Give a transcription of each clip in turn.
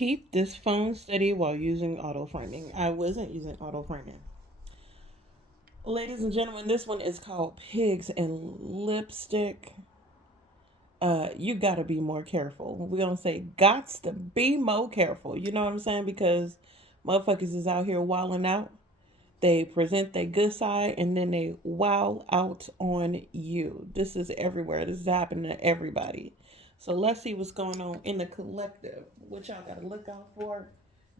Keep this phone steady while using auto framing. I wasn't using auto framing. Ladies and gentlemen, this one is called Pigs and Lipstick. You gotta be more careful. We're gonna say gots to be more careful. You know what I'm saying? Because motherfuckers is out here wilding out. They present their good side and then they wow out on you. This is everywhere. This is happening to everybody. So let's see what's going on in the collective. What y'all gotta look out for.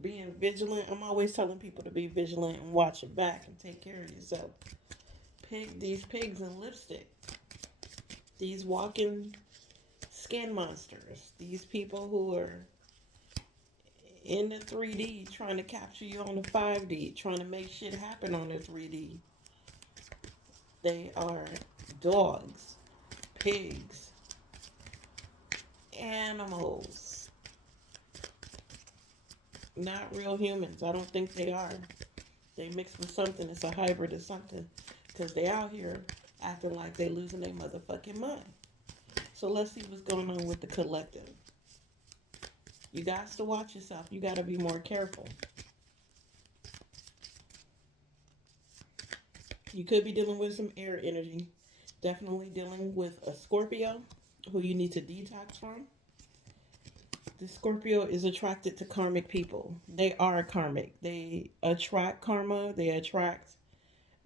Being vigilant. I'm always telling people to be vigilant and watch your back and take care of yourself. These pigs in lipstick. These walking skin monsters. These people who are in the 3D trying to capture you on the 5D, trying to make shit happen on the 3D. They are dogs, pigs, animals, not real humans. I don't think they are. They mixed with something. It's a hybrid of something because they out here acting like they losing their motherfucking mind. So let's see what's going on with the collective. You got to watch yourself. You got to be more careful. You could be dealing with some air energy. Definitely dealing with a Scorpio who you need to detox from. The Scorpio is attracted to karmic people. They are karmic. They attract karma. They attract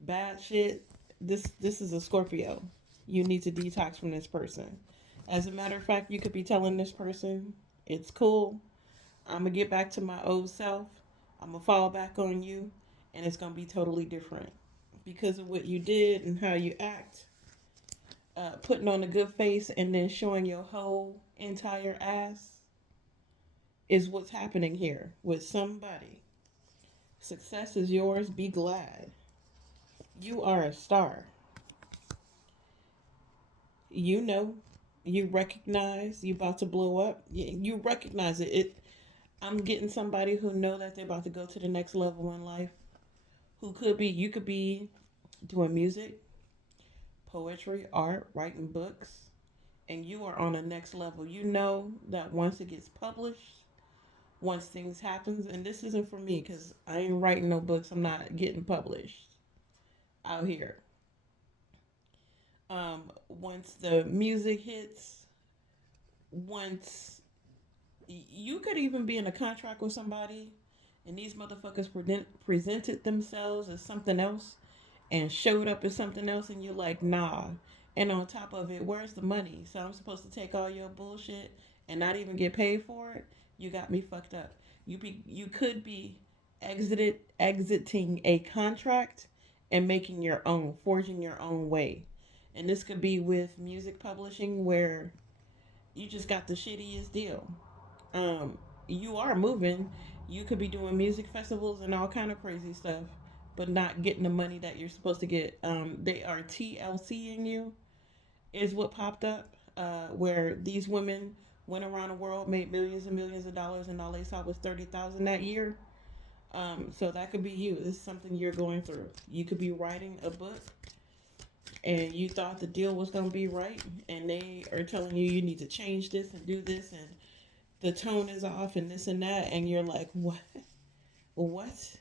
bad shit. This is a Scorpio. You need to detox from this person. As a matter of fact, you could be telling this person, it's cool. I'm going to get back to my old self. I'm going to fall back on you. And it's going to be totally different. Because of what you did and how you act. Putting on a good face and then showing your whole entire ass is what's happening here with somebody. Success is yours. Be glad. You are a star. You know, you recognize you about to blow up. You recognize it. I'm getting somebody who know that they're about to go to the next level in life. Who could be, you could be doing music, poetry, art, writing books, and you are on the next level. You know that once it gets published, once things happens, and this isn't for me because I ain't writing no books. I'm not getting published out here. Once the music hits, once you could even be in a contract with somebody, and these motherfuckers presented themselves as something else and showed up as something else, and you're like, nah. And on top of it, where's the money? So I'm supposed to take all your bullshit and not even get paid for it? You got me fucked up. You could be exiting a contract and making your own, forging your own way. And this could be with music publishing where you just got the shittiest deal. You are moving. You could be doing music festivals and all kind of crazy stuff, but not getting the money that you're supposed to get. They are TLCing you is what popped up, where these women went around the world, made millions and millions of dollars, and all they saw was 30,000 that year. So that could be you. This is something you're going through. You could be writing a book, and you thought the deal was going to be right, and they are telling you you need to change this and do this, and the tone is off, and this and that, and you're like, what? What?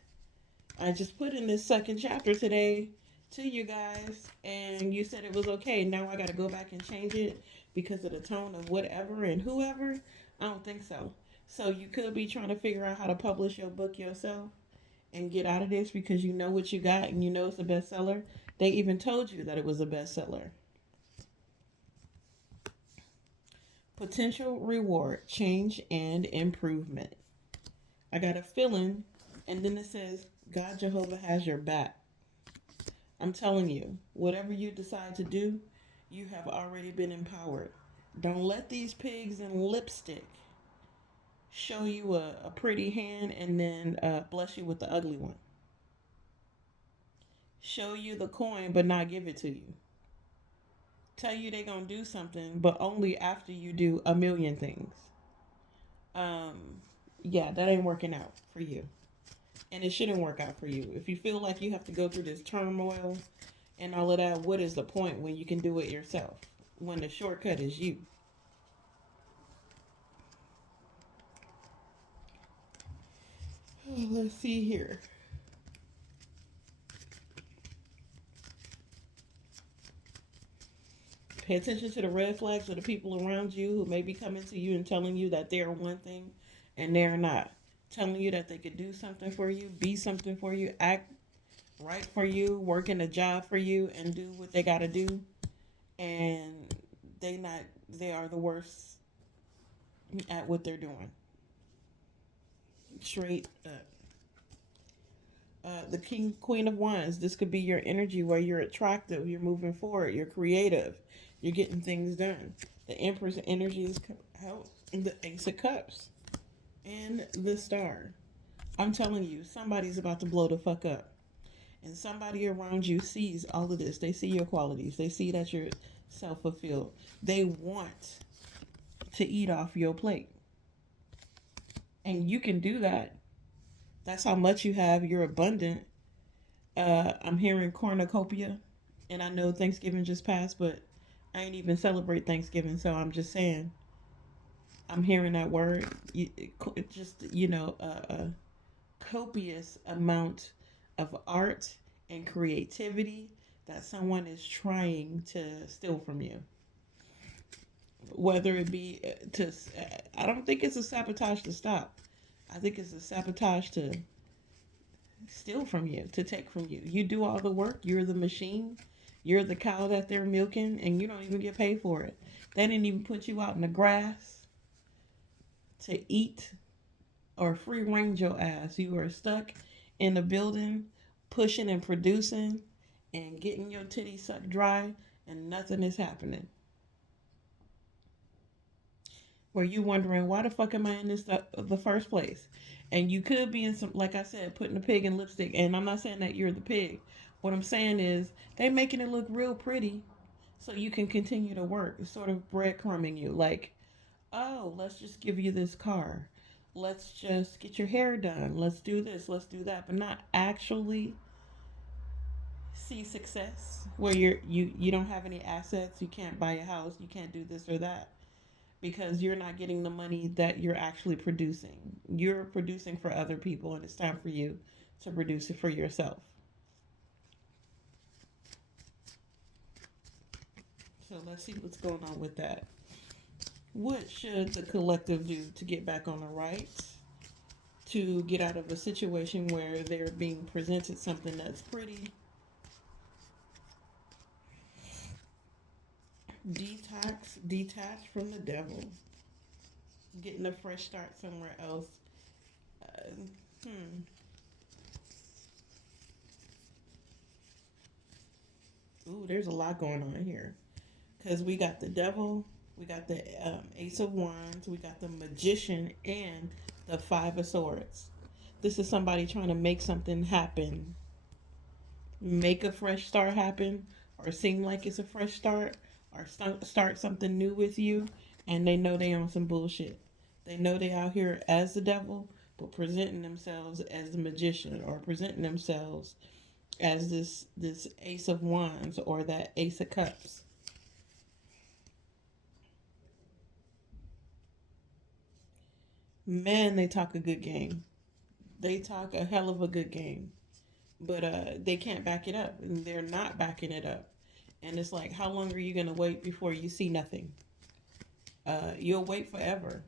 I just put in this second chapter today to you guys, and you said it was okay. Now I got to go back and change it because of the tone of whatever and whoever. I don't think so. So you could be trying to figure out how to publish your book yourself and get out of this because you know what you got and you know it's a bestseller. They even told you that it was a bestseller. Potential reward, change, and improvement. I got a feeling, and then it says, God Jehovah has your back. I'm telling you, whatever you decide to do, you have already been empowered. Don't let these pigs in lipstick show you a pretty hand and then bless you with the ugly one. Show you the coin but not give it to you. Tell you they're going to do something but only after you do a million things. Um, yeah, that ain't working out for you. And it shouldn't work out for you. If you feel like you have to go through this turmoil and all of that, what is the point when you can do it yourself? When the shortcut is you. Let's see here. Pay attention to the red flags of the people around you who may be coming to you and telling you that they're one thing and they're not. Telling you that they could do something for you, be something for you, act right for you, work in a job for you, and do what they got to do. And they are the worst at what they're doing. Straight up. The King, Queen of Wands. This could be your energy where you're attractive, you're moving forward, you're creative, you're getting things done. The Empress energy is out. The Ace of Cups and the Star. I'm telling you, somebody's about to blow the fuck up. And somebody around you sees all of this. They see your qualities. They see that you're self fulfilled. They want to eat off your plate. And you can do that. That's how much you have. You're abundant. I'm hearing cornucopia. And I know Thanksgiving just passed, but I ain't even celebrate Thanksgiving. So I'm just saying, I'm hearing that word. A copious amount of art and creativity that someone is trying to steal from you. Whether it be I don't think it's a sabotage to stop. I think it's a sabotage to steal from you, to take from you. You do all the work. You're the machine. You're the cow that they're milking, and you don't even get paid for it. They didn't even put you out in the grass to eat or free range your ass. You are stuck in a building, pushing and producing, and getting your titties sucked dry, and nothing is happening. Where you wondering why the fuck am I in this the first place? And you could be in some, like I said, putting a pig in lipstick. And I'm not saying that you're the pig. What I'm saying is they making it look real pretty, so you can continue to work. It's sort of breadcrumbing you, like, oh, let's just give you this car. Let's just get your hair done. Let's do this. Let's do that. But not actually see success where you don't have any assets. You can't buy a house. You can't do this or that because you're not getting the money that you're actually producing. You're producing for other people, and it's time for you to produce it for yourself. So let's see what's going on with that. What should the collective do to get back on the right? To get out of a situation where they're being presented something that's pretty. Detach from the devil. Getting a fresh start somewhere else. Uh, hmm. Ooh, there's a lot going on here. Because we got the devil, we got the Ace of Wands, we got the Magician, and the Five of Swords. This is somebody trying to make something happen, make a fresh start happen, or seem like it's a fresh start, or start something new with you, and they know they on some bullshit. They know they out here as the devil, but presenting themselves as the magician, or presenting themselves as this Ace of Wands or that Ace of Cups. Man, they talk a good game. They talk a hell of a good game, but they can't back it up, and they're not backing it up. And it's like, how long are you gonna wait before you see nothing? You'll wait forever,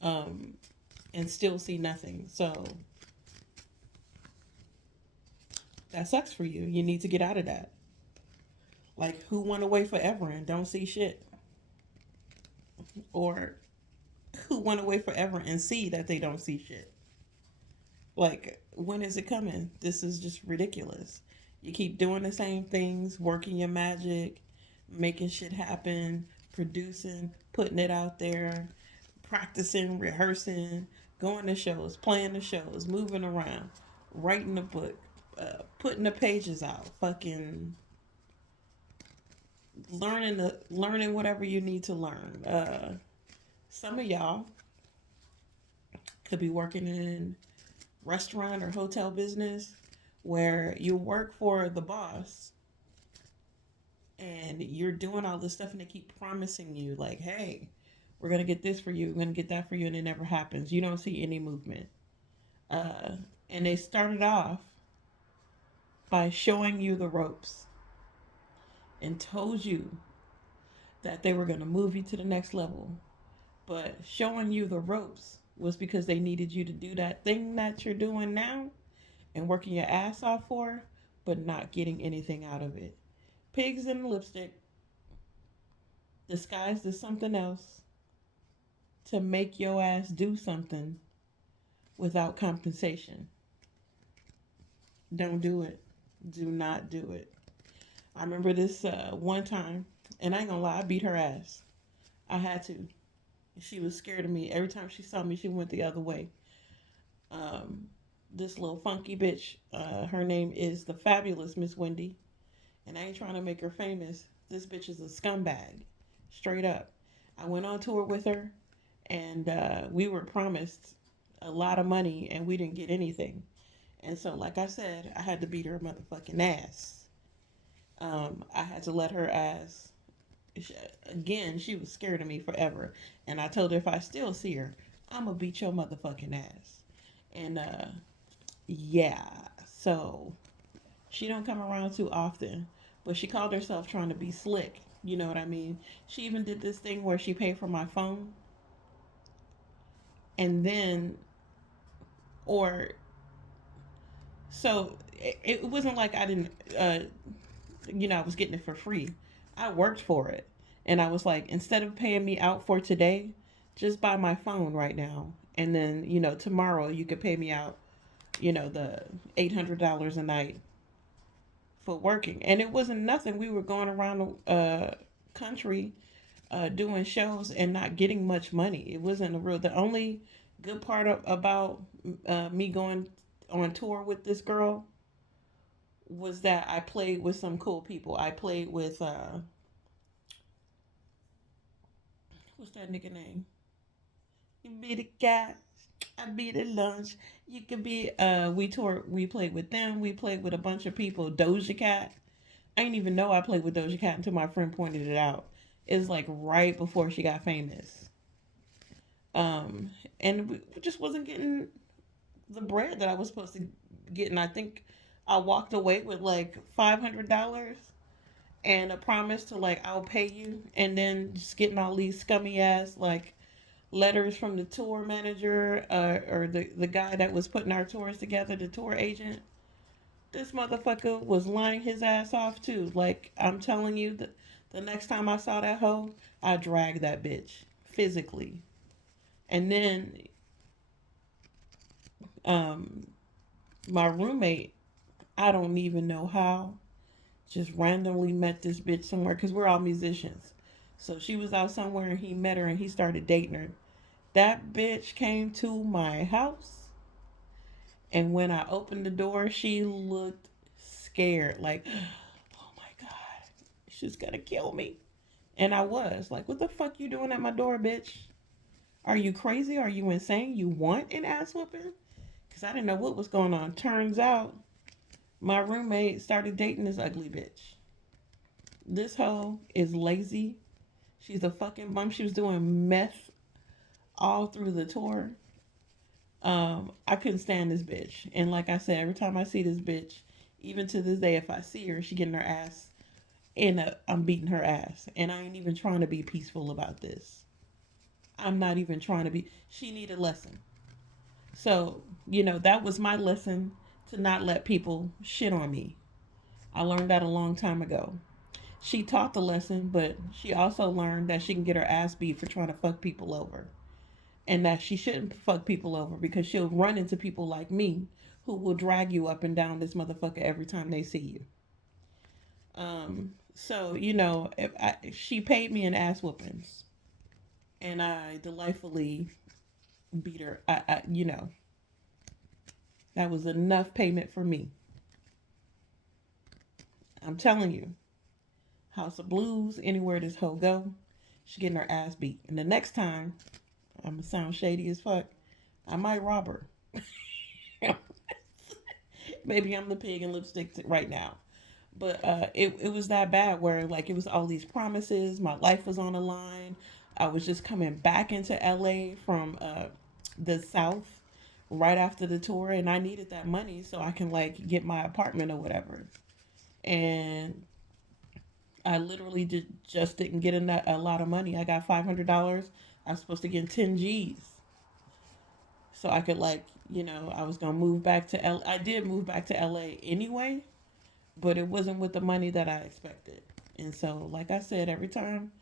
um, and still see nothing. So that sucks for you. You need to get out of that. Like, who want to wait forever and don't see shit, or who want to wait forever and see that they don't see shit? Like, when is it coming? This is just ridiculous. You keep doing the same things, working your magic, making shit happen, producing, putting it out there, practicing, rehearsing, going to shows, playing the shows, moving around, writing a book, putting the pages out, fucking learning whatever you need to learn. Some of y'all could be working in restaurant or hotel business where you work for the boss and you're doing all this stuff and they keep promising you like, hey, we're going to get this for you, we're going to get that for you, and it never happens. You don't see any movement. Uh, and they started off by showing you the ropes and told you that they were going to move you to the next level. But showing you the ropes was because they needed you to do that thing that you're doing now and working your ass off for, but not getting anything out of it. Pigs in lipstick disguised as something else to make your ass do something without compensation. Don't do it. Do not do it. I remember this one time, and I ain't gonna lie, I beat her ass. I had to. She was scared of me. Every time she saw me, she went the other way. Um, this little funky bitch, her name is the fabulous Miss Wendy, and I ain't trying to make her famous. This bitch is a scumbag, straight up. I went on tour with her, and we were promised a lot of money, and we didn't get anything. And so, like I said, I had to beat her motherfucking ass. I had to let her ass. Again, she was scared of me forever, and I told her if I still see her, I'm gonna beat your motherfucking ass. And yeah, so she don't come around too often, but she called herself trying to be slick. You know what I mean? She even did this thing where she paid for my phone, and then, or so it wasn't like I didn't, I was getting it for free. I worked for it, and I was like, instead of paying me out for today, just buy my phone right now, and then tomorrow you could pay me out, the $800 a night for working. And it wasn't nothing. We were going around the country doing shows and not getting much money. It wasn't a real. The only good part about me going on tour with this girl was that I played with some cool people. I played with what's that nigga name? You be the cat, I be the lunch. You could be we played with them. We played with a bunch of people. Doja Cat. I didn't even know I played with Doja Cat until my friend pointed it out. It was like right before she got famous. Um, and we just wasn't getting the bread that I was supposed to get. And I think I walked away with like $500 and a promise to like I'll pay you, and then just getting all these scummy ass like letters from the tour manager or the guy that was putting our tours together, the tour agent. This motherfucker was lying his ass off too. Like I'm telling you, the next time I saw that hoe, I dragged that bitch physically. And then um, my roommate, I don't even know how, just randomly met this bitch somewhere because we're all musicians. So she was out somewhere and he met her and he started dating her. That bitch came to my house, and when I opened the door, she looked scared, like, oh my God, she's gonna kill me. And I was like, what the fuck you doing at my door, bitch? Are you crazy? Are you insane? You want an ass whooping? Because I didn't know what was going on. Turns out my roommate started dating this ugly bitch. This hoe is lazy. She's a fucking bum. She was doing meth all through the tour. I couldn't stand this bitch. And like I said, every time I see this bitch, even to this day, if I see her, she getting her ass I'm beating her ass. And I ain't even trying to be peaceful about this. I'm not even trying to be. She needed a lesson. So, that was my lesson to not let people shit on me. I learned that a long time ago. She taught the lesson, but she also learned that she can get her ass beat for trying to fuck people over. And that she shouldn't fuck people over because she'll run into people like me who will drag you up and down this motherfucker every time they see you. So, if she paid me in ass whoopings and I delightfully beat her. That was enough payment for me. I'm telling you, House of Blues, anywhere this hoe go, she getting her ass beat. And the next time, I'm gonna sound shady as fuck. I might rob her. Maybe I'm the pig in lipstick right now. But it was that bad where like it was all these promises. My life was on the line. I was just coming back into LA from the South right after the tour, and I needed that money so I can like get my apartment or whatever. And I literally just didn't get in that a lot of money. I got $500. I was supposed to get 10 G's so I could like, I was gonna move back to L. I did move back to LA anyway, but it wasn't with the money that I expected. And so, like I said, every time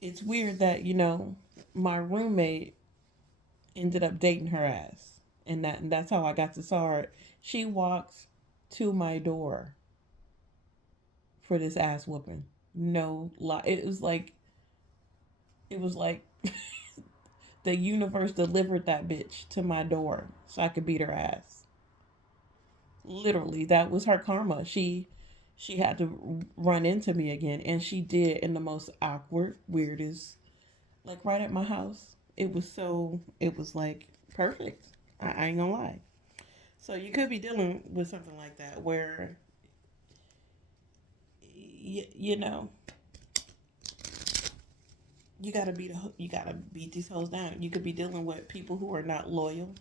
it's weird that my roommate ended up dating her ass, and that's how I got to saw her. She walked to my door for this ass whooping. No lie, it was like the universe delivered that bitch to my door so I could beat her ass. Literally, that was her karma. She had to run into me again, and she did in the most awkward, weirdest, like right at my house. It was like perfect. I ain't gonna lie. So you could be dealing with something like that where you know you gotta beat these hoes down. You could be dealing with people who are not loyal.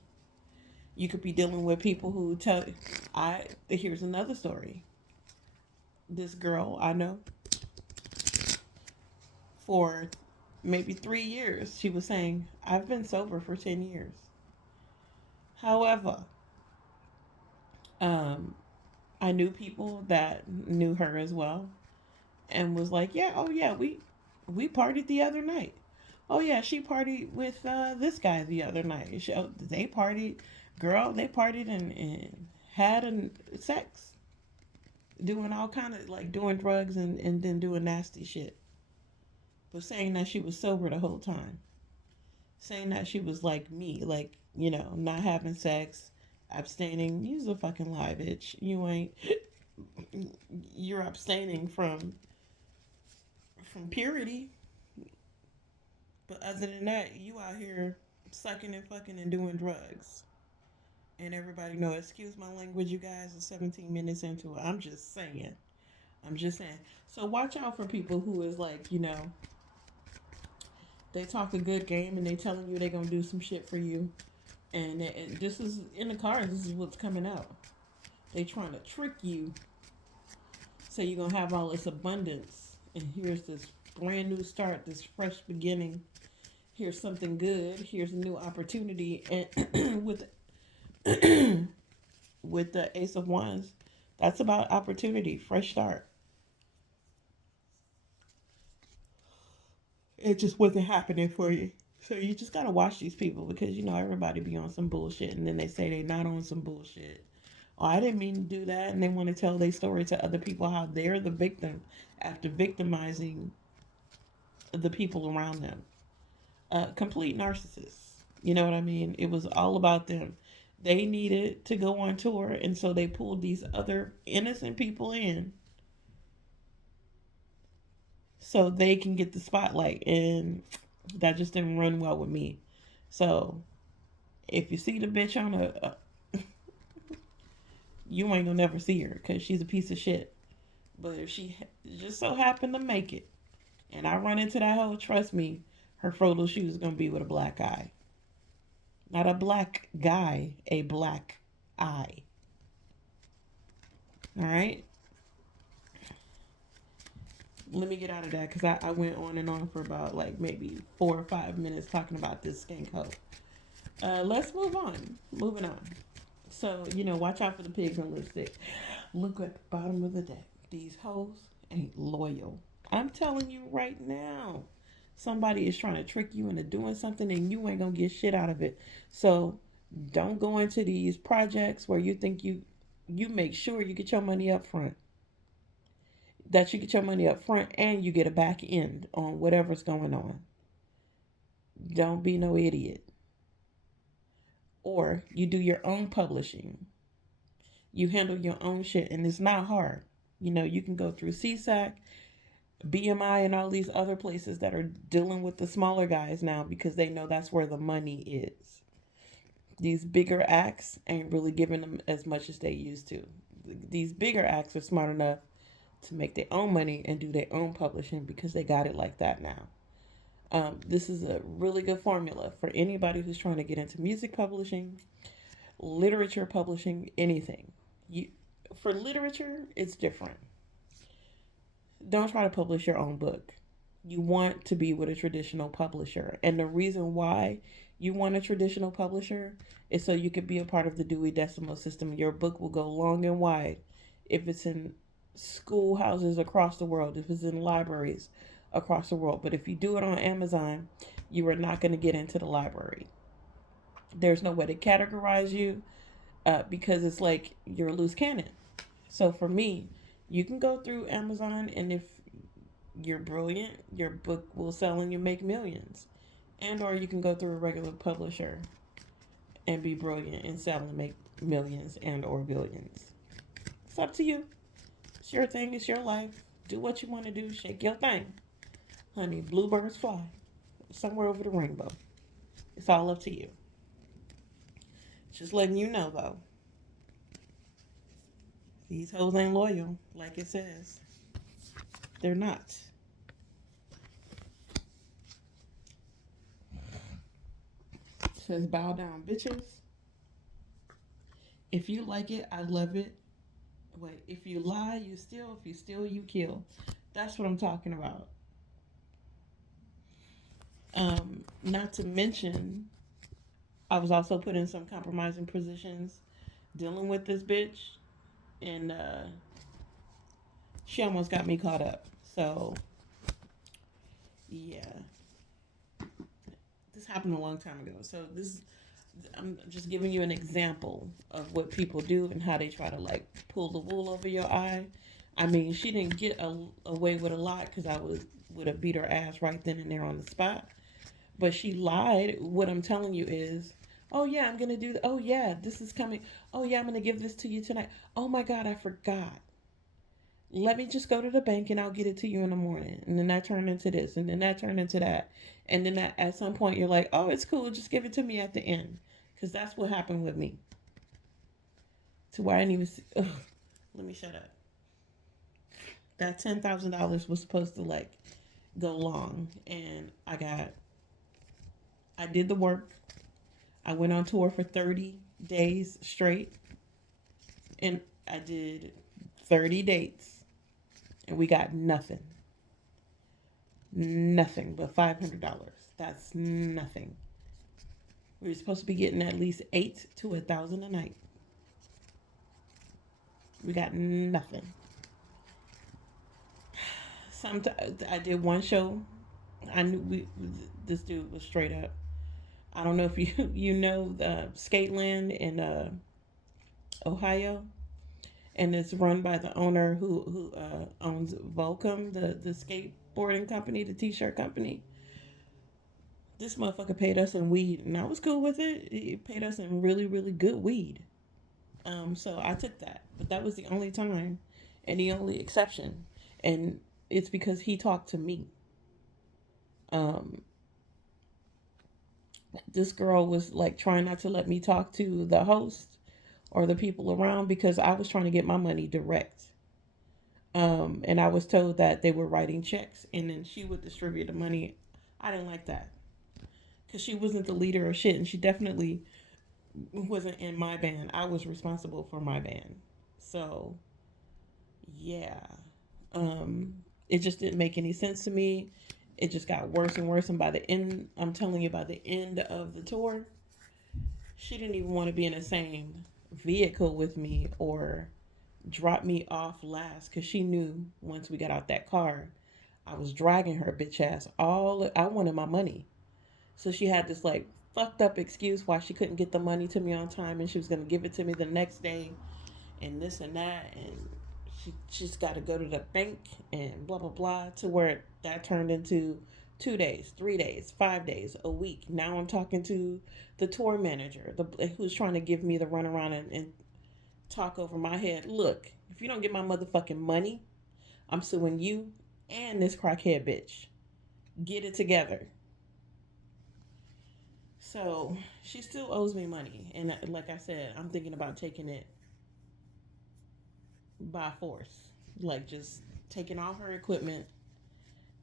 You could be dealing with people who tell. I Here's another story. This girl I know for maybe 3 years, she was saying, "I've been sober for 10 years." However, um, I knew people that knew her as well, and was like, "Yeah, oh yeah, we partied the other night. Oh yeah, she partied with this guy the other night. They partied, girl. They partied and had sex, doing all kind of like doing drugs and then doing nasty shit, but saying that she was sober the whole time, saying that she was like me, like not having sex, abstaining. You's a fucking lie, bitch. You ain't. You're abstaining from purity, but other than that, you out here sucking and fucking and doing drugs. And everybody know, excuse my language, you guys are 17 minutes into it. I'm just saying. I'm just saying. So watch out for people who is like, they talk a good game and they telling you they gonna do some shit for you. And this is in the cards. This is what's coming out. They trying to trick you. So you're gonna have all this abundance, and here's this brand new start, this fresh beginning. Here's something good. Here's a new opportunity, and with the Ace of Wands, that's about opportunity, fresh start. It just wasn't happening for you. So you just gotta watch these people because everybody be on some bullshit, and then they say they not on some bullshit. Oh, I didn't mean to do that, and they want to tell their story to other people how they're the victim after victimizing the people around them. Complete narcissists. You know what I mean? It was all about them. They needed to go on tour, and so they pulled these other innocent people in so they can get the spotlight, and that just didn't run well with me. So if you see the bitch on you ain't gonna never see her because she's a piece of shit. But if she just so happened to make it, and I run into that hoe, trust me, her photo shoot is gonna be with a black eye. Not a black guy, a black eye. All right? Let me get out of that because I went on and on for about like maybe 4 or 5 minutes talking about this skank hoe. Let's move on. Moving on. So, watch out for the pigs and lipstick. Look at the bottom of the deck. These hoes ain't loyal. I'm telling you right now. Somebody is trying to trick you into doing something and you ain't gonna get shit out of it. So don't go into these projects where you think you make sure you get your money up front. That you get your money up front and you get a back end on whatever's going on. Don't be no idiot. Or you do your own publishing. You handle your own shit and it's not hard. You can go through CSAC, BMI, and all these other places that are dealing with the smaller guys now because they know that's where the money is. These bigger acts ain't really giving them as much as they used to. These bigger acts are smart enough to make their own money and do their own publishing because they got it like that now. This is a really good formula for anybody who's trying to get into music publishing, literature publishing, anything. You, for literature, it's different. Don't try to publish your own book. You want to be with a traditional publisher. And the reason why you want a traditional publisher is so you could be a part of the Dewey Decimal System. Your book will go long and wide if it's in schoolhouses across the world, if it's in libraries across the world. But if you do it on Amazon, you are not going to get into the library. There's no way to categorize you because it's like you're a loose cannon. So for me, you can go through Amazon, and if you're brilliant, your book will sell and you make millions. And or you can go through a regular publisher and be brilliant and sell and make millions and or billions. It's up to you. It's your thing, it's your life. Do what you want to do, shake your thing. Honey, bluebirds fly somewhere over the rainbow. It's all up to you. Just letting you know though, these hoes ain't loyal, like it says. They're not. It says bow down, bitches. If you like it, I love it. Wait, if you lie, you steal. If you steal, you kill. That's what I'm talking about. Not to mention, I was also put in some compromising positions dealing with this bitch, and she almost got me caught up. So, yeah, this happened a long time ago. So this, I'm just giving you an example of what people do and how they try to like pull the wool over your eye. I mean, she didn't get away with a lot because I would have beat her ass right then and there on the spot. But she lied. What I'm telling you is, oh yeah, I'm gonna do. Oh yeah, this is coming. Oh yeah, I'm gonna give this to you tonight. Oh my God, I forgot. Let me just go to the bank and I'll get it to you in the morning. And then that turned into this, and then that turned into that, and then at some point you're like, oh, it's cool, just give it to me at the end, because that's what happened with me. To where I didn't even. Ugh, let me shut up. That $10,000 was supposed to like go long, and I did the work. I went on tour for 30 days straight, and I did 30 dates, and we got nothing. Nothing but $500. That's nothing. We were supposed to be getting at least 8 to 1,000 a night. We got nothing. Sometimes I did one show. I knew this dude was straight up. I don't know if you you know the Skateland in Ohio, and it's run by the owner who owns Volcom, the skateboarding company, the t-shirt company. This motherfucker paid us in weed, and I was cool with it. He paid us in really really good weed. So I took that, but that was the only time and the only exception, and it's because he talked to me. Um, this girl was like trying not to let me talk to the host or the people around because I was trying to get my money direct. And I was told that they were writing checks and then she would distribute the money. I didn't like that because she wasn't the leader of shit, and she definitely wasn't in my band. I was responsible for my band. So, yeah. It just didn't make any sense to me. It just got worse and worse. And by the end, I'm telling you, by the end of the tour, she didn't even want to be in the same vehicle with me or drop me off last because she knew once we got out that car, I was dragging her bitch ass. I wanted my money. So she had this like fucked up excuse why she couldn't get the money to me on time, and she was going to give it to me the next day and this and that, and she's got to go to the bank and blah blah blah, to where that turned into 2 days, 3 days, 5 days, a week. Now I'm talking to the tour manager, who's trying to give me the runaround and talk over my head. Look, if you don't get my motherfucking money, I'm suing you and this crackhead bitch. Get it together. So she still owes me money, and like I said, I'm thinking about taking it by force, like just taking all her equipment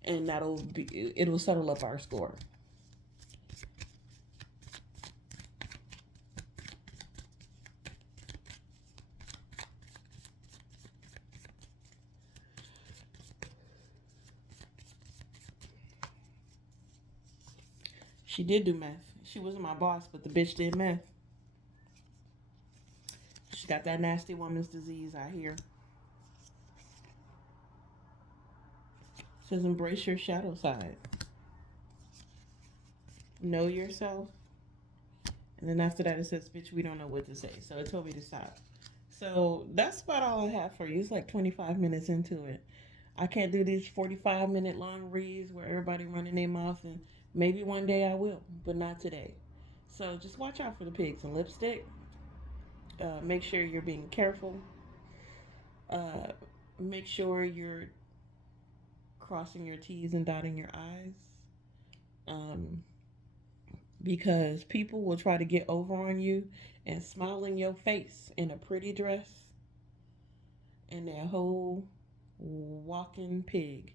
and it'll settle up our score. She did do math. She wasn't my boss, but the bitch did math. She got that nasty woman's disease, I hear. Says embrace your shadow side. Know yourself. And then after that it says, bitch, we don't know what to say. So it told me to stop. So that's about all I have for you. It's like 25 minutes into it. I can't do these 45-minute long reads where everybody running their mouth, and maybe one day I will, but not today. So just watch out for the pigs and lipstick. Make sure you're being careful. Uh, Make sure you're crossing your T's and dotting your I's. Um, because people will try to get over on you and smile in your face in a pretty dress and that whole walking pig.